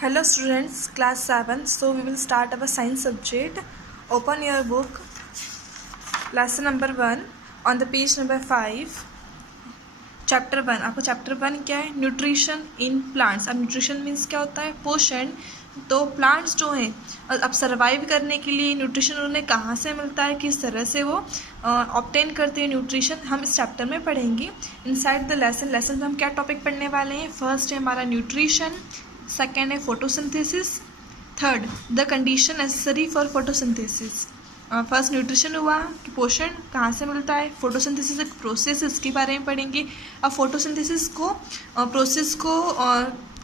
Hello students, class 7. So we will start our science subject. Open your book. Lesson number 1 on the page number 5. Chapter 1. आपको chapter 1 क्या है? Nutrition in plants. अब nutrition means क्या होता है? पोषण. तो प्लांट्स जो हैं अब सर्वाइव करने के लिए न्यूट्रिशन उन्हें कहाँ से मिलता है, किस तरह से वो ऑब्टेन करते हैं न्यूट्रिशन, हम इस चैप्टर में पढ़ेंगे. इनसाइड द लेसन में हम क्या टॉपिक पढ़ने वाले हैं? फर्स्ट है हमारा न्यूट्रिशन, सेकेंड है photosynthesis, third the condition necessary for photosynthesis. First nutrition हुआ कि पोषण कहाँ से मिलता है, फोटोसिंथेसिस एक प्रोसेस इसके बारे में पढ़ेंगे. अब फोटोसिंथेसिस को प्रोसेस को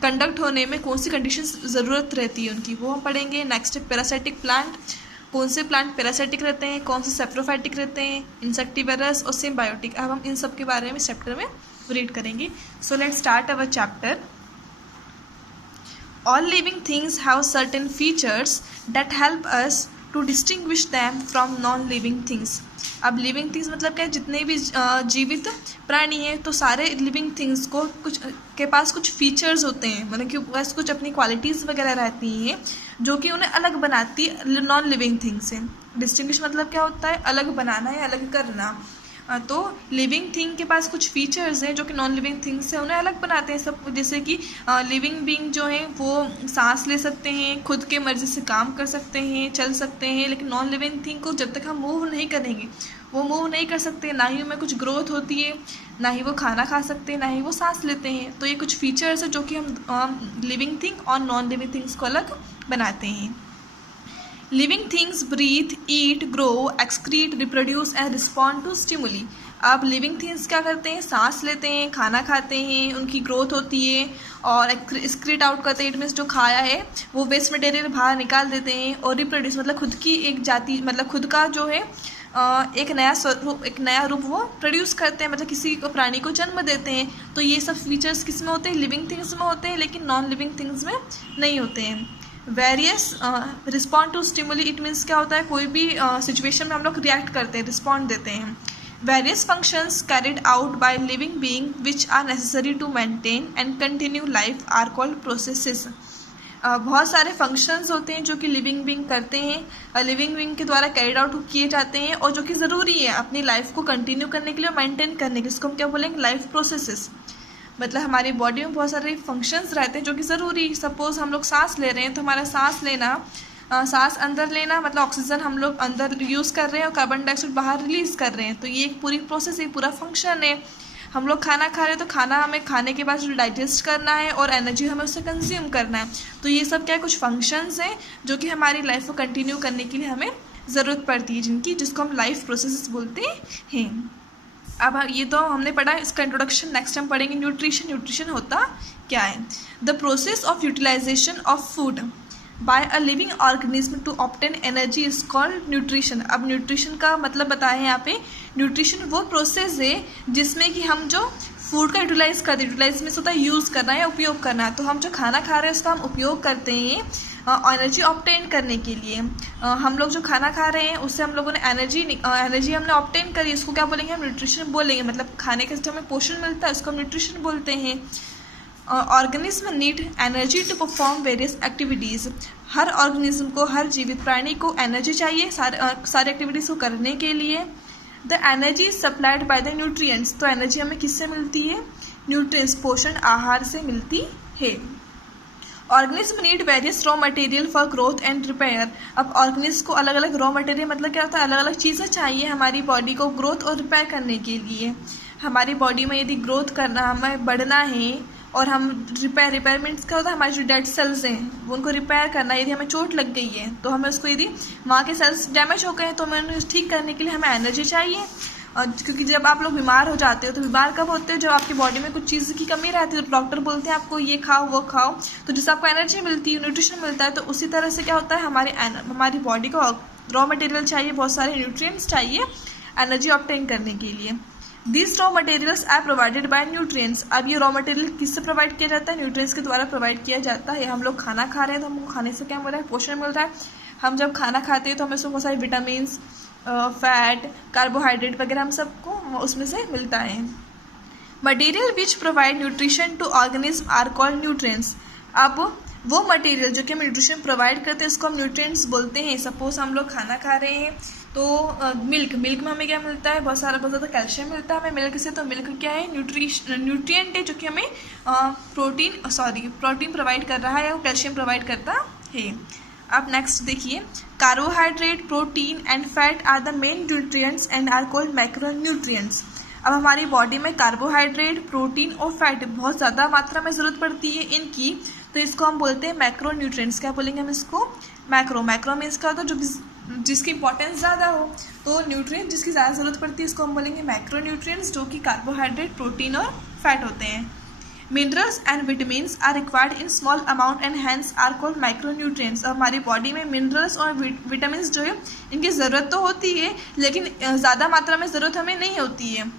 कंडक्ट होने में कौन सी कंडीशंस ज़रूरत रहती है उनकी, वो हम पढ़ेंगे. नेक्स्ट पैरासाइटिक प्लांट, कौन से प्लांट पैरासाइटिक रहते हैं, कौन से सेप्रोफाइटिक रहते हैं, इंसेक्टिवरस और सिम्बायोटिक. अब हम इन सब के बारे में चैप्टर में रीड करेंगे. So let's start our chapter. All living things have certain features that help us to distinguish them from non-living things. अब लिविंग थिंग्स मतलब क्या है? जितने भी जीवित प्राणी हैं तो सारे लिविंग थिंग्स को कुछ के पास कुछ फीचर्स होते हैं, मतलब कि बस कुछ अपनी क्वालिटीज़ वगैरह रहती हैं जो कि उन्हें अलग बनाती है नॉन लिविंग थिंग्स से. डिस्टिंग्विश मतलब क्या होता है? अलग बनाना या अलग करना. तो लिविंग थिंग के पास कुछ फीचर्स हैं जो कि नॉन लिविंग थिंग्स से उन्हें अलग बनाते हैं सब. जैसे कि लिविंग बीइंग जो हैं वो सांस ले सकते हैं, खुद के मर्जी से काम कर सकते हैं, चल सकते हैं. लेकिन नॉन लिविंग थिंग को जब तक हम मूव नहीं करेंगे वो मूव नहीं कर सकते, ना ही उनमें कुछ ग्रोथ होती है, ना ही वो खाना खा सकते हैं, ना ही वो सांस लेते हैं. तो ये कुछ फीचर्स है जो कि हम लिविंग थिंग और नॉन लिविंग थिंग्स को अलग बनाते हैं. Living things breathe, eat, grow, excrete, reproduce and respond to stimuli. अब लिविंग थिंग्स क्या करते हैं? सांस लेते हैं, खाना खाते हैं, उनकी ग्रोथ होती है और एक्सक्रीट आउट करते हैं. इट मीन्स जो खाया है वो वेस्ट मटेरियल बाहर निकाल देते हैं. और रिप्रोड्यूस मतलब खुद की एक जाति, मतलब खुद का जो है एक नया रूप वो प्रोड्यूस करते हैं, मतलब किसी को प्राणी को जन्म देते हैं. तो ये सब फीचर्स किस में होते हैं? लिविंग थिंग्स में होते हैं, लेकिन नॉन लिविंग थिंग्स में नहीं होते हैं. Various respond to stimuli, it means क्या होता है? कोई भी सिचुएशन में हम लोग रिएक्ट करते हैं, रिस्पॉन्ड देते हैं. Various functions carried out by living being which are necessary to maintain and continue life are called processes. बहुत सारे फंक्शंस होते हैं जो कि लिविंग बीइंग करते हैं, लिविंग बीइंग के द्वारा कैरिड आउट किए जाते हैं और जो कि ज़रूरी है अपनी लाइफ को कंटिन्यू करने के लिए और मेंटेन करने के लिए. इसको हम क्या बोलेंगे? Life processes. मतलब हमारी बॉडी में बहुत सारे फंक्शंस रहते हैं जो कि ज़रूरी. सपोज़ हम लोग सांस ले रहे हैं तो हमारा सांस लेना, सांस अंदर लेना मतलब ऑक्सीजन हम लोग अंदर यूज़ कर रहे हैं और कार्बन डाइऑक्साइड बाहर रिलीज़ कर रहे हैं. तो ये एक पूरी प्रोसेस है, पूरा फंक्शन है. हम लोग खाना खा रहे हैं तो खाना हमें खाने के बाद डाइजेस्ट करना है और एनर्जी हमें उससे कंज्यूम करना है. तो ये सब क्या है? कुछ फंक्शंस हैं जो कि हमारी लाइफ को कंटिन्यू करने के लिए हमें ज़रूरत पड़ती है, जिसको हम लाइफ प्रोसेस बोलते हैं. अब ये तो हमने पढ़ा इसका इंट्रोडक्शन. नेक्स्ट हम पढ़ेंगे न्यूट्रिशन. न्यूट्रिशन होता क्या है? The process of utilization of food by a living organism to obtain energy is called nutrition. अब न्यूट्रिशन का मतलब बताया है यहाँ पे. न्यूट्रिशन वो प्रोसेस है जिसमें कि हम जो फूड का यूटिलाइज करते हैं, यूटिलाइज में होता है यूज़ करना या उपयोग करना. तो हम जो खाना खा रहे हैं उसका हम उपयोग करते हैं एनर्जी ऑब्टेन करने के लिए. हम लोग जो खाना खा रहे हैं उससे हम लोगों ने एनर्जी हमने ऑब्टेन करी, इसको क्या बोलेंगे? हम न्यूट्रिशन बोलेंगे. मतलब खाने के जो हमें पोषण मिलता है उसको हम न्यूट्रिशन बोलते हैं. Organism need energy to perform various activities. हर ऑर्गेनिज्म को, हर जीवित प्राणी को एनर्जी चाहिए सारे एक्टिविटीज़ को करने के लिए. The energy is supplied by the nutrients. तो एनर्जी हमें किससे मिलती है? न्यूट्रिएंट्स, पोषण आहार से मिलती है. Organism need various raw material for growth and repair. अब ऑर्गेनिज्म को अलग अलग रॉ मटेरियल मतलब क्या होता है? अलग अलग चीज़ें चाहिए हमारी बॉडी को ग्रोथ और रिपेयर करने के लिए. हमारी बॉडी में यदि ग्रोथ करना, हमें बढ़ना है और हम रिपेयर मीन्स क्या होता है? हमारे जो डेड सेल्स हैं उनको रिपेयर करना. यदि हमें चोट लग गई है तो हमें उसको, यदि वहाँ के सेल्स डैमेज हो गए हैं तो हमें उन्हें ठीक करने के लिए हमें एनर्जी चाहिए. क्योंकि जब आप लोग बीमार हो जाते हो तो बीमार कब होते हो? जब आपकी बॉडी में कुछ चीज़ की कमी रहती है तो डॉक्टर बोलते हैं आपको ये खाओ वो खाओ, तो जिससे आपको एनर्जी मिलती है, न्यूट्रिशन मिलता है. तो उसी तरह से क्या होता है? हमारी बॉडी को रॉ मटेरियल चाहिए, बहुत सारे न्यूट्रिएंट्स चाहिए एनर्जी ऑब्टेन करने के लिए. This raw materials are provided by nutrients. अब ये रॉ मटेरियल किससे प्रोवाइड किया जाता है? न्यूट्रिएंट्स के द्वारा प्रोवाइड किया जाता है. हम लोग खाना खा रहे हैं तो हमको खाने से क्या मिल रहा है? पोषण मिल रहा है. हम जब खाना खाते हैं तो हमें उसमें बहुत सारे विटामिन्स, फैट, कार्बोहाइड्रेट वगैरह हम सबको उसमें से मिलता है. Material which provide nutrition to organism are called nutrients. अब वो मटेरियल जो कि हमें न्यूट्रिशन प्रोवाइड करते हैं उसको हम न्यूट्रिएंट्स बोलते हैं। सपोज हम लोग खाना खा रहे हैं तो मिल्क में हमें क्या मिलता है, बहुत ज़्यादा कैल्शियम मिलता है हमें मिल्क से। तो मिल्क क्या है, न्यूट्रिएंट है जो कि हमें प्रोटीन प्रोवाइड कर रहा है, वो कैल्शियम प्रोवाइड करता है। अब नेक्स्ट देखिए, carbohydrate, protein and fat are the main nutrients and are called macronutrients. अब हमारी बॉडी में कार्बोहाइड्रेट, प्रोटीन और फैट बहुत ज़्यादा मात्रा में ज़रूरत पड़ती है इनकी, तो इसको हम बोलते हैं मैक्रोन्यूट्रिएंट्स। क्या बोलेंगे हम इसको, मैक्रो मीन्स क्या होता है, जो जिसकी इंपॉर्टेंस ज़्यादा हो। तो न्यूट्रिएंट जिसकी ज़्यादा ज़रूरत पड़ती है इसको हम बोलेंगे मैक्रोन्यूट्रिएंट्स, जो कि कार्बोहाइड्रेट, प्रोटीन और फैट होते हैं। Minerals and vitamins are required in small amount and hence are called micronutrients. और हमारी बॉडी में मिनरल्स और विटामिन्स जो है इनकी ज़रूरत तो होती है, लेकिन ज़्यादा मात्रा में ज़रूरत हमें नहीं होती है।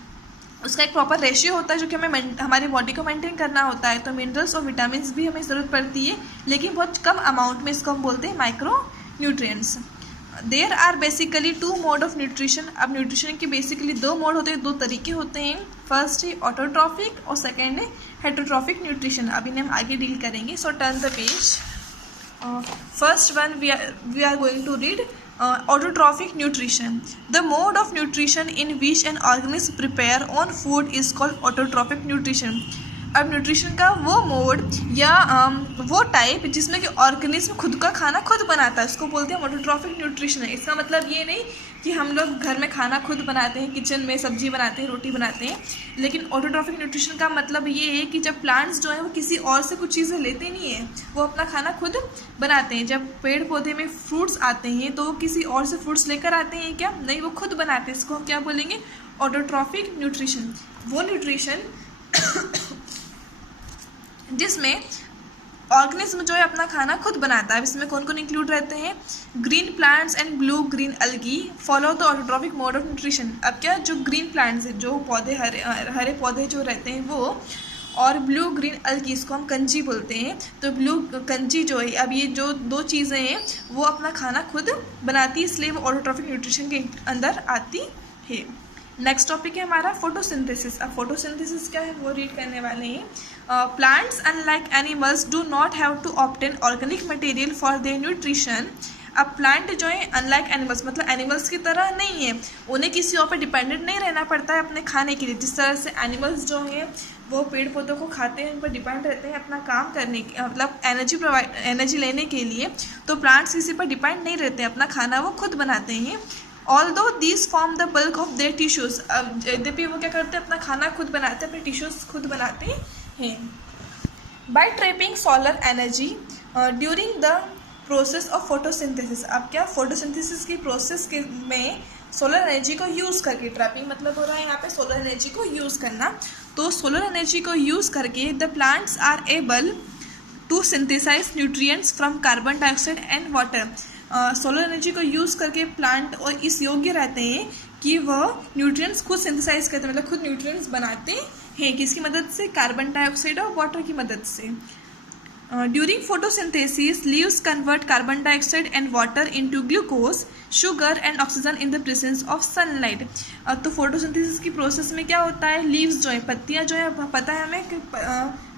उसका एक प्रॉपर रेशियो होता है जो कि हमें हमारी बॉडी को मेंटेन करना होता है। तो मिनरल्स और विटामिन्स भी हमें ज़रूरत पड़ती है, लेकिन बहुत कम अमाउंट में। इसको हम बोलते हैं micronutrients. There are basically 2 mode of nutrition. अब न्यूट्रिशन के बेसिकली 2 मोड होते हैं, 2 तरीके होते हैं। फर्स्ट है ऑटोट्रॉफिक और सेकेंड है हेटरोट्रॉफिक न्यूट्रिशन। अब इन्हें हम आगे डील करेंगे। So turn the page. First one we are going to read autotrophic nutrition. The mode of nutrition in which an organism prepare own food is called autotrophic nutrition. अब nutrition का वो mode या वो type जिसमें कि organism खुद का खाना खुद बनाता है उसको बोलते हैं ऑटोट्रॉफिक न्यूट्रिशन है। इसका मतलब ये नहीं कि हम लोग घर में खाना खुद बनाते हैं, किचन में सब्जी बनाते हैं, रोटी बनाते हैं, लेकिन ऑटोट्रॉफिक न्यूट्रिशन का मतलब ये है कि जब प्लांट्स जो है वो किसी और से कुछ चीज़ें लेते नहीं हैं, वो अपना खाना खुद बनाते हैं। जब पेड़ पौधे में फ्रूट्स आते हैं तो वो किसी और से फ्रूट्स लेकर आते हैं क्या, नहीं, वो खुद बनाते हैं। इसको हम क्या बोलेंगे, ऑटोट्रॉफिक न्यूट्रिशन। वो न्यूट्रिशन जिसमें ऑर्गेनिज्म जो है अपना खाना खुद बनाता है। इसमें कौन कौन इंक्लूड रहते हैं, green plants and blue green अलगी follow the autotrophic mode of nutrition. अब क्या, जो ग्रीन प्लांट्स है, जो पौधे हरे पौधे जो रहते हैं वो, और ब्लू ग्रीन अलगी, इसको हम कंजी बोलते हैं। तो ब्लू कंजी जो है, अब ये जो 2 चीज़ें हैं वो अपना खाना खुद बनाती है, इसलिए वो ऑटोट्रॉफिक न्यूट्रिशन के अंदर आती है। नेक्स्ट टॉपिक है हमारा फोटोसिंथेसिस। अब फोटोसिंथेसिस क्या है वो रीड करने वाले हैं। Plants unlike animals do not have to obtain organic material for their nutrition. अब प्लांट जो है अनलाइक एनिमल्स, मतलब एनिमल्स की तरह नहीं है, उन्हें किसी और पर डिपेंडेंट नहीं रहना पड़ता है अपने खाने के लिए। जिस तरह से एनिमल्स जो हैं वो पेड़ पौधों को खाते हैं, उन पर डिपेंड रहते हैं अपना काम करने के, मतलब एनर्जी लेने के लिए। तो प्लांट्स किसी पर डिपेंड नहीं रहते, अपना खाना वो खुद बनाते हैं। Although these form the bulk of their tissues. अब यद्यपि वो क्या करते हैं, अपना खाना खुद बनाते हैं, अपने टिश्यूज़ खुद बनाते हैं। By trapping solar energy during the process of photosynthesis. अब क्या, फोटोसिंथेसिस की प्रोसेस के में सोलर एनर्जी को यूज़ करके, ट्रैपिंग मतलब हो रहा है यहाँ पे सोलर एनर्जी को यूज़ करना। तो सोलर एनर्जी को यूज़ करके the plants are able to synthesize nutrients from carbon dioxide and water. Solar energy को यूज़ करके प्लांट और इस योग्य रहते हैं कि वह न्यूट्रिएंट्स खुद सिंथेसाइज करते हैं, मतलब खुद न्यूट्रिएंट्स बनाते हैं। किसकी मदद से, कार्बन डाइऑक्साइड और वाटर की मदद से। During photosynthesis leaves convert carbon dioxide and water into glucose, sugar and oxygen in the presence of sunlight. तो फोटोसिंथेसिस की प्रोसेस में क्या होता है, लीव्स जो है, पत्तियां जो है, पता है हमें कि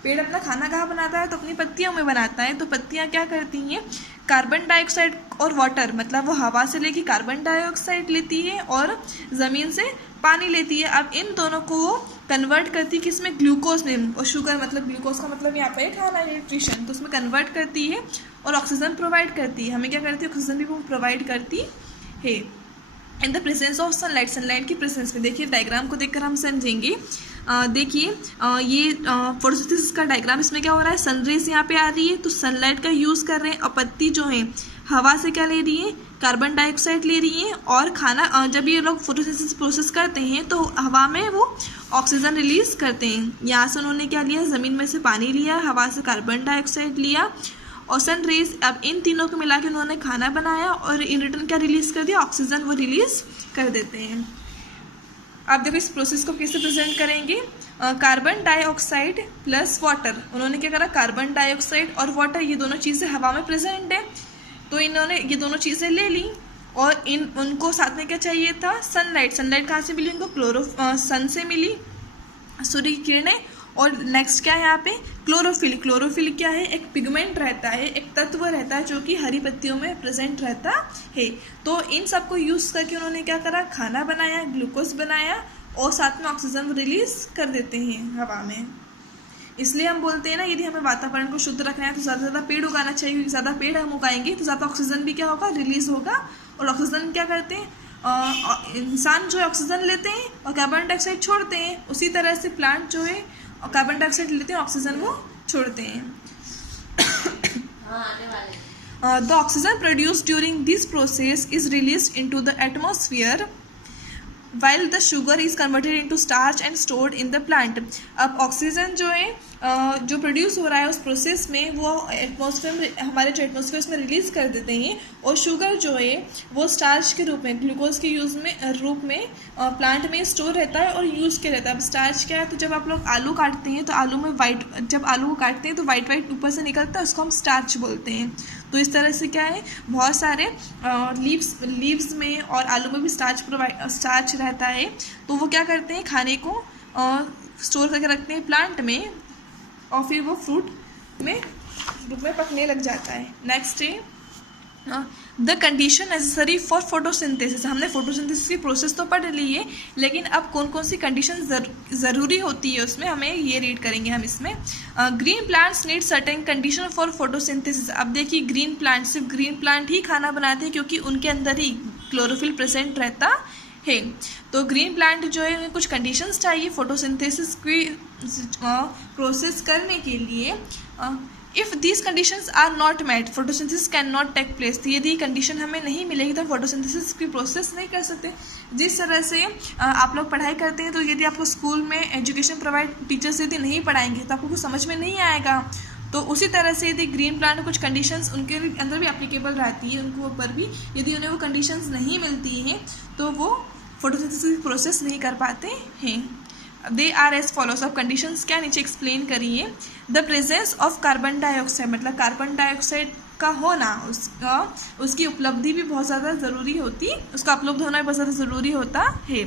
पेड़ अपना खाना कहाँ बनाता है, तो अपनी पत्तियों में बनाता है। तो पत्तियां क्या करती हैं, कार्बन डाइऑक्साइड और वाटर, मतलब वो हवा से लेके कार्बन डाइऑक्साइड लेती है और ज़मीन से पानी लेती है। अब इन दोनों को कन्वर्ट करती है किसमें, ग्लूकोज में, और शुगर मतलब ग्लूकोज का मतलब यहाँ पे खाना न्यूट्रिशन, तो उसमें कन्वर्ट करती है और ऑक्सीजन प्रोवाइड करती है। हमें क्या करती है, ऑक्सीजन भी वो प्रोवाइड करती है in the presence of sunlight. Sunlight की प्रेजेंस में, देखिए डायग्राम को देखकर हम समझेंगे। देखिए ये फोटोसिंथेसिस का डायग्राम, इसमें क्या हो रहा है, सनरेज यहाँ पे आ रही है, तो सनलाइट का यूज़ कर रहे हैं, और पत्ती जो है हवा से क्या ले रही है, कार्बन डाइऑक्साइड ले रही है, और खाना जब ये लोग फोटोसिंथेसिस प्रोसेस करते हैं तो हवा में वो ऑक्सीजन रिलीज करते हैं। यहाँ से उन्होंने क्या लिया, ज़मीन में से पानी लिया, हवा से कार्बन डाइऑक्साइड लिया और सन रेज। अब इन तीनों को मिला के उन्होंने खाना बनाया और इन रिटर्न क्या रिलीज़ कर दिया, ऑक्सीजन वो रिलीज़ कर देते हैं। आप देखो इस प्रोसेस को कैसे प्रेजेंट करेंगे, कार्बन डाइऑक्साइड प्लस वाटर। उन्होंने क्या करा, कार्बन डाइऑक्साइड और वाटर ये दोनों चीज़ें हवा में प्रेजेंट है, तो इन्होंने ये दोनों चीज़ें ले ली और उनको साथ में क्या चाहिए था, सनलाइट। सनलाइट कहाँ से मिली उनको, सन से मिली, सूर्य की किरणें, और नेक्स्ट क्या है यहाँ पे क्लोरोफिल। क्लोरोफिल क्या है, एक पिगमेंट रहता है, एक तत्व रहता है जो कि हरी पत्तियों में प्रेजेंट रहता है। तो इन सब को यूज़ करके उन्होंने क्या करा, खाना बनाया, ग्लूकोज बनाया और साथ में ऑक्सीजन रिलीज कर देते हैं हवा में। इसलिए हम बोलते हैं ना, यदि हमें वातावरण को शुद्ध रखना है तो ज़्यादा से ज़्यादा पेड़ उगाना चाहिए, क्योंकि ज़्यादा पेड़ हम उगाएंगे तो ज़्यादा ऑक्सीजन भी क्या होगा, रिलीज होगा। और ऑक्सीजन क्या करते हैं, इंसान जो है ऑक्सीजन लेते हैं और कार्बन डाइऑक्साइड छोड़ते हैं, उसी तरह से प्लांट जो है कार्बन डाइऑक्साइड लेते हैं, ऑक्सीजन वो छोड़ते हैं। The oxygen produced during this process is released into the atmosphere while the sugar is converted into starch and stored in the plant। अब ऑक्सीजन जो है जो प्रोड्यूस हो रहा है उस प्रोसेस में वो एटमॉस्फेयर में, हमारे जो एटमॉस्फेयर में रिलीज़ कर देते हैं, और शुगर जो है वो स्टार्च के रूप में, ग्लूकोज के रूप में प्लांट में स्टोर रहता है और यूज़ किया रहता है। अब स्टार्च क्या है, तो जब आप लोग आलू काटते हैं तो आलू में जब आलू को काटते हैं तो वाइट ऊपर से निकलता है, उसको हम स्टार्च बोलते हैं। तो इस तरह से क्या है, बहुत सारे लीव्स में और आलू में भी स्टार्च रहता है। तो वो क्या करते हैं, खाने को स्टोर करके रखते हैं प्लांट में और फिर वो फ्रूट में पकने लग जाता है। नेक्स्ट है the condition necessary for photosynthesis. हमने फोटोसिंथेसिस की प्रोसेस तो पढ़ ली है, लेकिन अब कौन कौन सी कंडीशन ज़रूरी होती है उसमें हमें ये रीड करेंगे हम इसमें। Green plants need certain condition for photosynthesis. अब देखिए ग्रीन प्लांट, सिर्फ ग्रीन प्लांट ही खाना बनाते हैं क्योंकि उनके अंदर ही क्लोरोफिल प्रेजेंट रहता है। तो ग्रीन प्लांट जो है उन्हें कुछ कंडीशंस चाहिए फोटोसिंथेसिस की प्रोसेस करने के लिए। If these conditions are not met photosynthesis can not take place. तो यदि कंडीशन हमें नहीं मिलेगी तो फोटोसिंथेसिस की प्रोसेस नहीं कर सकते। जिस तरह से आप लोग पढ़ाई करते हैं, तो यदि आपको स्कूल में एजुकेशन प्रोवाइड टीचर्स यदि नहीं पढ़ाएंगे तो आपको कुछ समझ में नहीं आएगा। तो उसी तरह से यदि ग्रीन प्लांट कुछ कंडीशंस उनके अंदर भी एप्लीकेबल रहती है, उनको ऊपर भी यदि उन्हें वो कंडीशंस नहीं मिलती हैं तो वो फोटोसिंथेसिस प्रोसेस नहीं कर पाते हैं। They are as follows. Of conditions क्या नीचे एक्सप्लेन करिए। The presence of carbon dioxide, मतलब कार्बन डाइऑक्साइड का होना, उसकी उपलब्धि भी बहुत ज़्यादा ज़रूरी होती, उसका उपलब्ध होना भी बहुत ज़्यादा ज़रूरी होता है।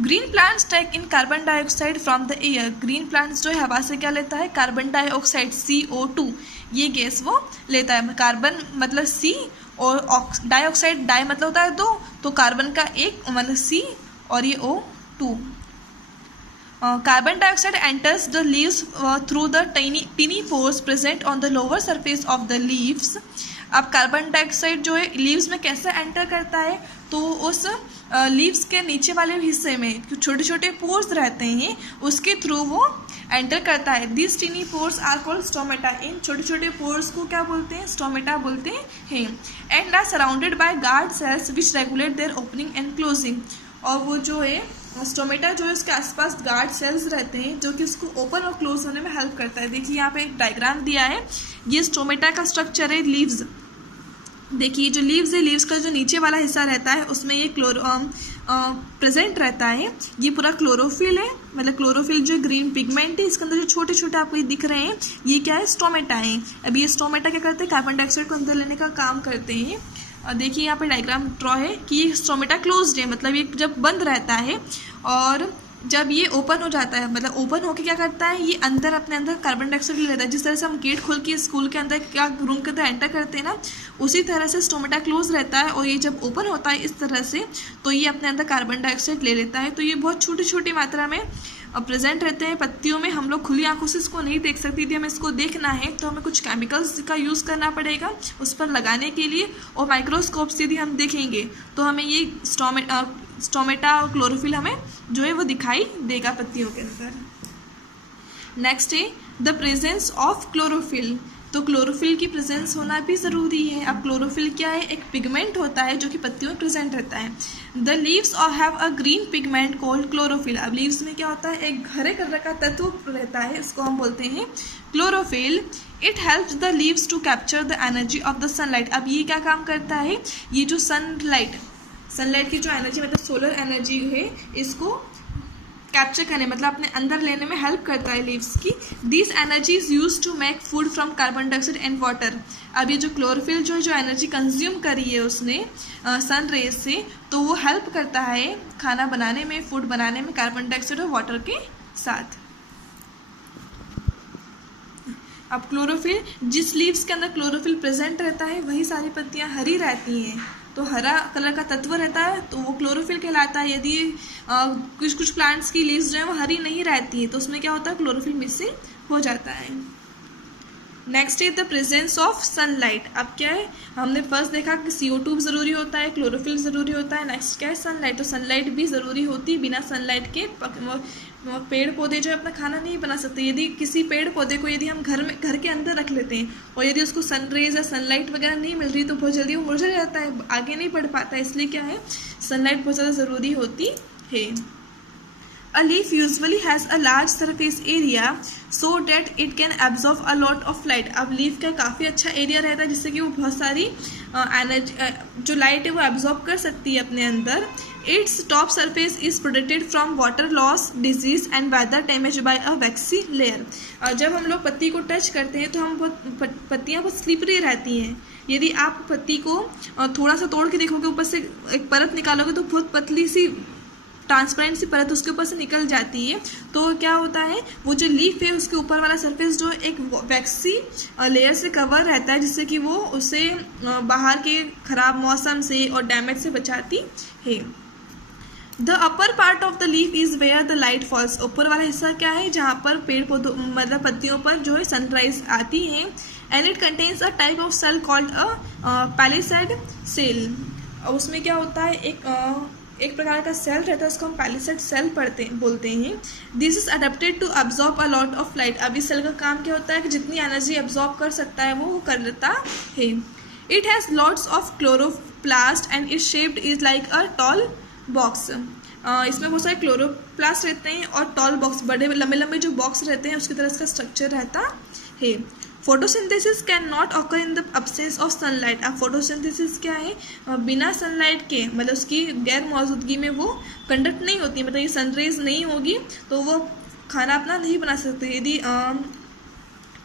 Green plants take in carbon dioxide from the air. Green plants जो है हवा से क्या लेता है, कार्बन डाइऑक्साइड CO2 ये गैस वो लेता है। कार्बन मतलब C और डाइऑक्साइड, डाई मतलब होता है दो, तो कार्बन का एक मतलब C और ये O2। Carbon dioxide enters the leaves through the tiny pores present on the lower surface of the leaves. अब कार्बन डाइऑक्साइड जो है लीव्स में कैसे एंटर करता है, तो उस लीव्स के नीचे वाले हिस्से में छोटे छोटे पोर्स रहते हैं, उसके थ्रू वो एंटर करता है। This tiny pores are called stomata. इन छोटे छोटे पोर्स को क्या बोलते हैं, स्टोमेटा बोलते हैं। And are surrounded by guard cells which regulate their opening and closing. और वो जो है स्टोमेटा जो है उसके आसपास गार्ड सेल्स रहते हैं जो कि उसको ओपन और क्लोज होने में हेल्प करता है। देखिए यहाँ पे एक डायग्राम दिया है, ये स्टोमेटा का स्ट्रक्चर है। लीव्स देखिए, जो लीव्स है, लीव्स का जो नीचे वाला हिस्सा रहता है उसमें ये प्रेजेंट रहता है। ये पूरा क्लोरोफिल है, मतलब क्लोरोफिल जो ग्रीन पिगमेंट है, इसके अंदर जो छोटे छोटे आपको ये दिख रहे हैं ये क्या है, स्टोमेटा है। अब ये स्टोमेटा क्या करते हैं, कार्बन डाइऑक्साइड को अंदर लेने का काम करते हैं। और देखिए यहाँ पे डायग्राम ड्रॉ है कि ये स्टोमेटा क्लोज्ड है, मतलब ये जब बंद रहता है और जब ये ओपन हो जाता है, मतलब ओपन होकर क्या करता है, ये अंदर अपने अंदर कार्बन डाइऑक्साइड ले लेता है। जिस तरह से हम गेट खोल के स्कूल के अंदर क्या रूम के अंदर एंटर करते हैं ना, उसी तरह से स्टोमेटा क्लोज रहता है और ये जब ओपन होता है इस तरह से, तो ये अपने अंदर कार्बन डाइऑक्साइड ले लेता है। तो ये बहुत छोटी छोटी मात्रा में प्रेजेंट रहते हैं पत्तियों में। हम लोग खुली आंखों से इसको नहीं देख सकते। यदि हमें इसको देखना है तो हमें कुछ केमिकल्स का यूज़ करना पड़ेगा उस पर लगाने के लिए, और माइक्रोस्कोप से यदि हम देखेंगे तो हमें ये स्टोमेटा और क्लोरोफिल हमें जो है वो दिखाई देगा पत्तियों के अंदर। नेक्स्ट है द प्रेजेंस ऑफ क्लोरोफिल। तो क्लोरोफिल की प्रेजेंस होना भी ज़रूरी है। अब क्लोरोफिल क्या है, एक पिगमेंट होता है जो कि पत्तियों में प्रेजेंट रहता है। The leaves have a green pigment called chlorophyll. अब लीव्स में क्या होता है, एक हरे कलर का तत्व रहता है, इसको हम बोलते हैं chlorophyll. It helps the leaves to capture the energy of the sunlight. अब ये क्या काम करता है, ये जो सनलाइट की जो एनर्जी मतलब सोलर एनर्जी है, इसको कैप्चर करने मतलब अपने अंदर लेने में हेल्प करता है लीव्स की। This energy is use to make food from carbon dioxide and water. अब ये जो क्लोरोफिल जो एनर्जी कंज्यूम करी है उसने सन रेज से, तो वो हेल्प करता है खाना बनाने में, फूड बनाने में कार्बन डाइऑक्साइड और वाटर के साथ। अब क्लोरोफिल, जिस लीव्स के अंदर क्लोरोफिल प्रेजेंट रहता है वही सारी पत्तियां हरी रहती हैं, तो हरा कलर का तत्व रहता है तो वो क्लोरोफिल कहलाता है। यदि कुछ कुछ प्लांट्स की लीव्स जो है वो हरी नहीं रहती है तो उसमें क्या होता है, क्लोरोफिल मिसिंग हो जाता है। Next is the presence of sunlight. अब क्या है, हमने फर्स्ट देखा कि CO2 ज़रूरी होता है, क्लोरोफिल ज़रूरी होता है, नेक्स्ट क्या है सनलाइट। तो सनलाइट भी ज़रूरी होती है, बिना सनलाइट के पेड़ पौधे जो है अपना खाना नहीं बना सकते। यदि किसी पेड़ पौधे को यदि हम घर के अंदर रख लेते हैं और यदि उसको सन रेज या सनलाइट वगैरह नहीं मिल रही तो बहुत जल्दी वो मुरझा जाता है, आगे नहीं बढ़ पाता है। इसलिए क्या है, सनलाइट बहुत ज़्यादा ज़रूरी होती है। A leaf usually has a large surface area so that it can absorb a lot of light। अब लीफ का काफ़ी अच्छा एरिया रहता है जिससे कि वो बहुत सारी एनर्जी जो लाइट है वो एब्जॉर्ब कर सकती है अपने अंदर। Its top surface is protected from water loss, disease and weather damage by a waxy layer. जब हम लोग पत्ती को टच करते हैं तो हम पत्तियाँ बहुत स्लिपरी रहती हैं। यदि आप पत्ती को थोड़ा सा तोड़ के देखोगे, ऊपर से एक परत निकालोगे तो बहुत पतली सी ट्रांसपेरेंट सी परत उसके ऊपर से निकल जाती है। तो क्या होता है, वो जो लीफ है उसके ऊपर वाला सरफेस जो एक वैक्सी लेयर से कवर रहता है जिससे कि वो उसे बाहर के ख़राब मौसम से और डैमेज से बचाती है। The upper part of the leaf is where the light falls. ऊपर वाला हिस्सा क्या है, जहाँ पर पेड़ पौधों मतलब पत्तियों पर जो है सनराइज आती है। And it contains a type of cell called a palisade cell. उसमें क्या होता है, एक प्रकार का सेल रहता है, उसको हम पैलिसेड सेल बोलते हैं। This is adapted to absorb a lot of light. अब इस सेल का काम क्या होता है कि जितनी एनर्जी अब्जॉर्ब कर सकता है वो कर लेता है। It has lots of chloroplast and it's shaped is like a tall box. इसमें बहुत सारे क्लोरोप्लास्ट रहते हैं और टॉल बॉक्स, बड़े लंबे लंबे जो बॉक्स रहते हैं उसकी तरह इसका स्ट्रक्चर रहता है। Photosynthesis can not occur in the absence of sunlight. अब फोटोसिंथेसिस क्या है, बिना सनलाइट के मतलब उसकी गैर मौजूदगी में वो कंडक्ट नहीं होती, मतलब ये सनरेज नहीं होगी तो वो खाना अपना नहीं बना सकते। यदि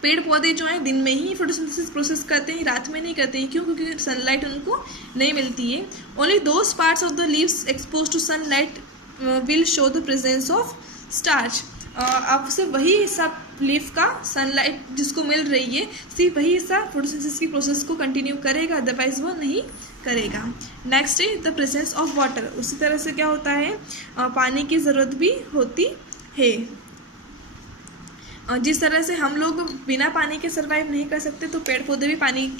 पेड़ पौधे जो हैं दिन में ही फोटोसिंथेसिस प्रोसेस करते हैं, रात में नहीं करते हैं। क्यों? क्योंकि सनलाइट उनको नहीं मिलती है। Only those parts of the leaves expose to sunlight will show the presence of starch. अब सिर्फ वही हिस्सा लीफ का सनलाइट जिसको मिल रही है, सिर्फ वही हिस्सा फोटोसिंथेसिस की प्रोसेस को कंटिन्यू करेगा, अदरवाइज वो नहीं करेगा। नेक्स्ट है द प्रेजेंस ऑफ वाटर। उसी तरह से क्या होता है, पानी की ज़रूरत भी होती है। जिस तरह से हम लोग बिना पानी के सर्वाइव नहीं कर सकते तो पेड़ पौधे भी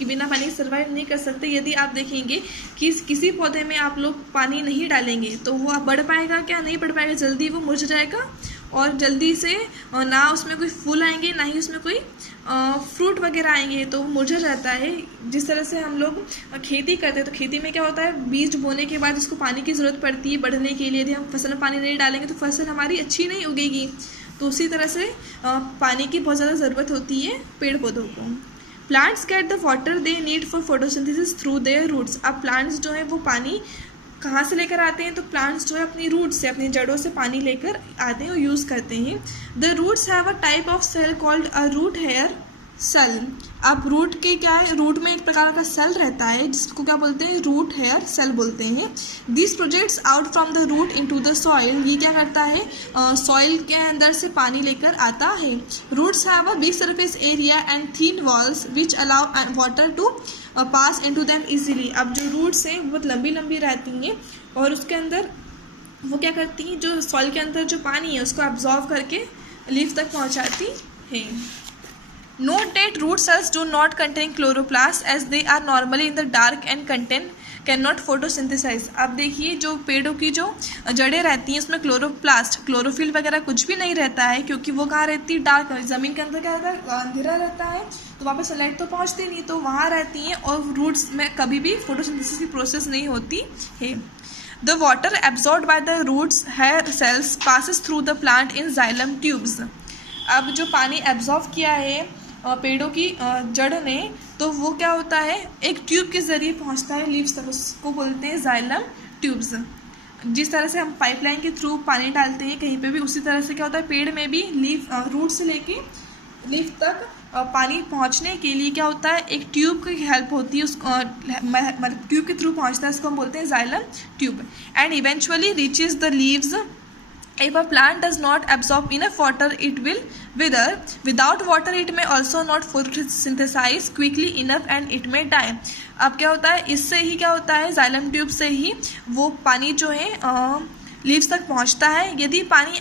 बिना पानी के सर्वाइव नहीं कर सकते। यदि आप देखेंगे कि किसी पौधे में आप लोग पानी नहीं डालेंगे तो वो बढ़ पाएगा क्या? नहीं बढ़ पाएगा, जल्दी वो मुरझा जाएगा और जल्दी से ना उसमें कोई फूल आएंगे ना ही उसमें कोई फ्रूट वगैरह आएंगे, तो वो मुरझा जाता है। जिस तरह से हम लोग खेती करते हैं तो खेती में क्या होता है, बीज बोने के बाद उसको पानी की ज़रूरत पड़ती है बढ़ने के लिए। यदि हम फसल में पानी नहीं डालेंगे तो फसल हमारी अच्छी नहीं उगेगी। तो उसी तरह से पानी की बहुत ज़्यादा ज़रूरत होती है पेड़ पौधों को। Plants get the water they need for photosynthesis through their roots. अब प्लांट्स जो है वो पानी कहाँ से लेकर आते हैं, तो प्लांट्स जो है अपनी रूट्स से, अपनी जड़ों से पानी लेकर आते हैं और यूज़ करते हैं। The roots have a type of cell called a root hair cell. अब रूट के क्या है, रूट में एक प्रकार का सेल रहता है जिसको क्या बोलते हैं, रूट हेयर सेल बोलते हैं। This projects out from the root into the soil. ये क्या करता है, सॉइल के अंदर से पानी लेकर आता है। Roots have a big surface area and thin walls which allow water to pass into them easily. अब जो रूट्स हैं बहुत लंबी लंबी रहती हैं और उसके अंदर वो क्या करती हैं, जो सॉइल के अंदर जो पानी है उसको एब्जॉर्व करके लीफ तक पहुँचाती हैं। Note that root cells do not contain chloroplasts as they are normally in the dark and cannot photosynthesize। अब देखिए जो पेड़ों की जो जड़ें रहती हैं उसमें क्लोरोफिल वगैरह कुछ भी नहीं रहता है, क्योंकि वो कहाँ रहती है, डार्क। ज़मीन के अंदर क्या रहता है, अंधेरा रहता है, तो वहाँ पे सनलाइट तो पहुँचती नहीं, तो वहाँ रहती हैं और रूट्स में कभी भी फोटोसिंथेसिस की प्रोसेस नहीं होती है। The water absorbed by the roots hair cells passes through the plant in xylem tubes. अब जो पानी एब्जॉर्ब किया है पेड़ों की जड़ ने, तो वो क्या होता है, एक ट्यूब के ज़रिए पहुंचता है लीव्स तक, उसको बोलते हैं जाइलम ट्यूब्स। जिस तरह से हम पाइपलाइन के थ्रू पानी डालते हैं कहीं पे भी, उसी तरह से क्या होता है पेड़ में भी रूट से लेके लीफ तक पानी पहुंचने के लिए क्या होता है, एक ट्यूब की हेल्प होती है, उसको मतलब ट्यूब के थ्रू पहुंचता है, इसको हम बोलते हैं xylem tube. And eventually reaches the leaves If a plant does not absorb enough water, it will wither. Without water, it may also not photosynthesize quickly enough and it may die. अब क्या होता है, इससे ही क्या होता है, xylem tube से ही वो पानी जो है लीव्स तक पहुंचता है। यदि पानी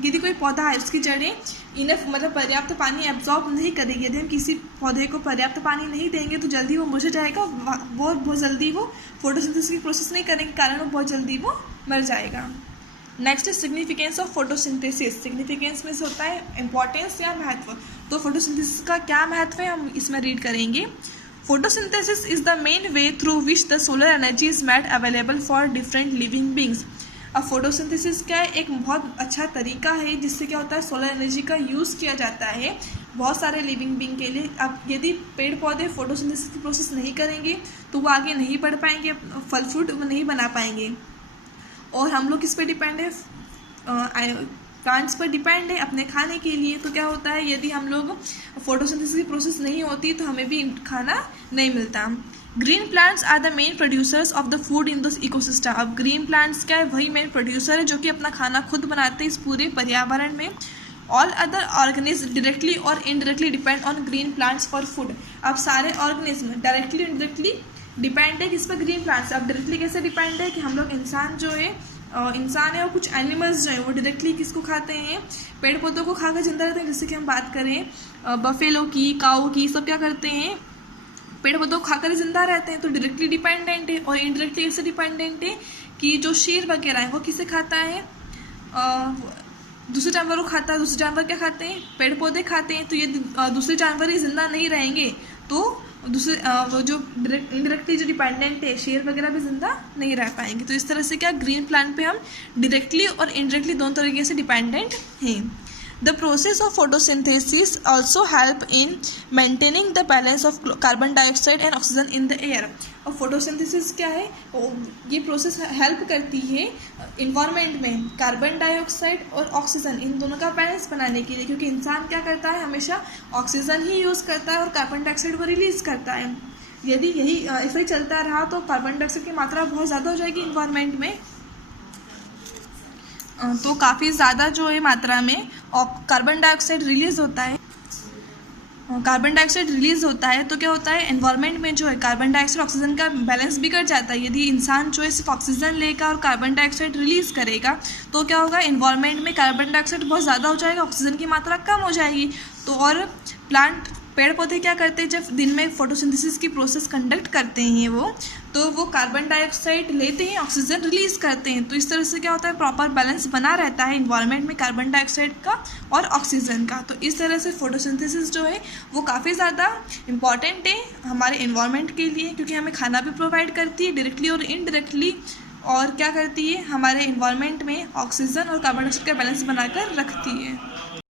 यदि कोई पौधा है उसकी जड़ें इनफ मतलब पर्याप्त पानी एब्जॉर्ब नहीं करेगी, यदि हम किसी पौधे को पर्याप्त पानी नहीं देंगे तो जल्दी वो मुरझा जाएगा, वो बहुत जल्दी वो फोटोसिंथेसिस की प्रोसेस नहीं करने के कारण वो बहुत जल्दी वो मर जाएगा। Next significance of photosynthesis. Significance में से होता है इंपॉर्टेंस या महत्व। तो फोटोसिंथेसिस का क्या महत्व है हम इसमें रीड करेंगे। Photosynthesis is the main way through which the solar energy is made available for different living beings. अब फोटोसिंथेसिस क्या है, एक बहुत अच्छा तरीका है जिससे क्या होता है सोलर एनर्जी का यूज़ किया जाता है बहुत सारे लिविंग बींग के लिए। अब यदि पेड़ पौधे फोटोसिंथेसिस की प्रोसेस नहीं करेंगे तो वो आगे नहीं बढ़ पाएंगे, फल फ्रूट नहीं बना पाएंगे। और हम लोग किस पे डिपेंड है, प्लांट्स पर डिपेंड है अपने खाने के लिए। तो क्या होता है, यदि हम लोग फोटोसिंथेसिस की प्रोसेस नहीं होती तो हमें भी खाना नहीं मिलता। Green plants are the main producers of the food in this ecosystem. अब ग्रीन प्लांट्स क्या है, वही मेन प्रोड्यूसर है जो कि अपना खाना खुद बनाते हैं इस पूरे पर्यावरण में। ऑल अदर ऑर्गेनिज्म डायरेक्टली और indirectly depend on green plants for food. अब सारे ऑर्गेनिज्म डायरेक्टली और इनडायरेक्टली डिपेंड है किस पर, ग्रीन प्लांट्स। अब डायरेक्टली कैसे डिपेंड है कि हम लोग इंसान जो है इंसान है और कुछ एनिमल्स जो हैं वो डायरेक्टली किसको खाते हैं, पेड़ पौधों को खाकर जिंदा रहते हैं। जैसे कि हम बात करें बफेलो की, काऊ की, सब क्या करते हैं, पेड़ पौधों को खाकर जिंदा रहते हैं। तो डायरेक्टली डिपेंडेंट है। और इनडायरेक्टली कैसे डिपेंडेंट है कि जो शेर वगैरह है वो किसे खाता है, दूसरे जानवरों को खाता है। दूसरे जानवर क्या खाते हैं, पेड़ पौधे खाते हैं। तो ये दूसरे जानवर ही जिंदा नहीं रहेंगे तो दूसरे वो जो इनडायरेक्टली जो डिपेंडेंट है शेर वगैरह भी जिंदा नहीं रह पाएंगे। तो इस तरह से क्या ग्रीन प्लांट पे हम डायरेक्टली और इनडायरेक्टली दोनों तरीके से डिपेंडेंट हैं। The process of photosynthesis also help in maintaining the balance of carbon dioxide and oxygen in the air. और फोटोसिंथेसिस क्या है, ये प्रोसेस हेल्प करती है इन्वायरमेंट में कार्बन डाइऑक्साइड और ऑक्सीजन इन दोनों का बैलेंस बनाने के लिए, क्योंकि इंसान क्या करता है, हमेशा ऑक्सीजन ही यूज़ करता है और कार्बन डाइऑक्साइड को रिलीज़ करता है। यदि यही ऐसा ही चलता रहा तो कार्बन डाइऑक्साइड की मात्रा बहुत ज़्यादा हो जाएगी इन्वायरमेंट में। तो काफ़ी ज़्यादा जो है मात्रा में कार्बन डाइऑक्साइड रिलीज़ होता है। कार्बन डाइऑक्साइड रिलीज़ होता है तो क्या होता है, एनवायरनमेंट में जो है कार्बन डाइऑक्साइड ऑक्सीजन का बैलेंस बिगड़ जाता है। यदि इंसान जो है सिर्फ ऑक्सीजन लेगा और कार्बन डाइऑक्साइड रिलीज़ करेगा तो क्या होगा, एनवायरनमेंट में कार्बन डाइऑक्साइड बहुत ज़्यादा हो जाएगा, ऑक्सीजन की मात्रा कम हो जाएगी। तो और प्लांट पेड़ पौधे क्या करते हैं, जब दिन में फोटोसिंथेसिस की प्रोसेस कंडक्ट करते हैं वो कार्बन डाइऑक्साइड लेते हैं, ऑक्सीजन रिलीज़ करते हैं। तो इस तरह से क्या होता है, प्रॉपर बैलेंस बना रहता है इन्वायरमेंट में कार्बन डाइऑक्साइड का और ऑक्सीजन का। तो इस तरह से फोटोसिंथेसिस जो है वो काफ़ी ज़्यादा इम्पॉर्टेंट है हमारे इन्वायरमेंट के लिए, क्योंकि हमें खाना भी प्रोवाइड करती है डायरेक्टली और इनडायरेक्टली, और क्या करती है, हमारे इन्वायरमेंट में ऑक्सीजन और कार्बन डाइऑक्साइड का बैलेंस बनाकर रखती है।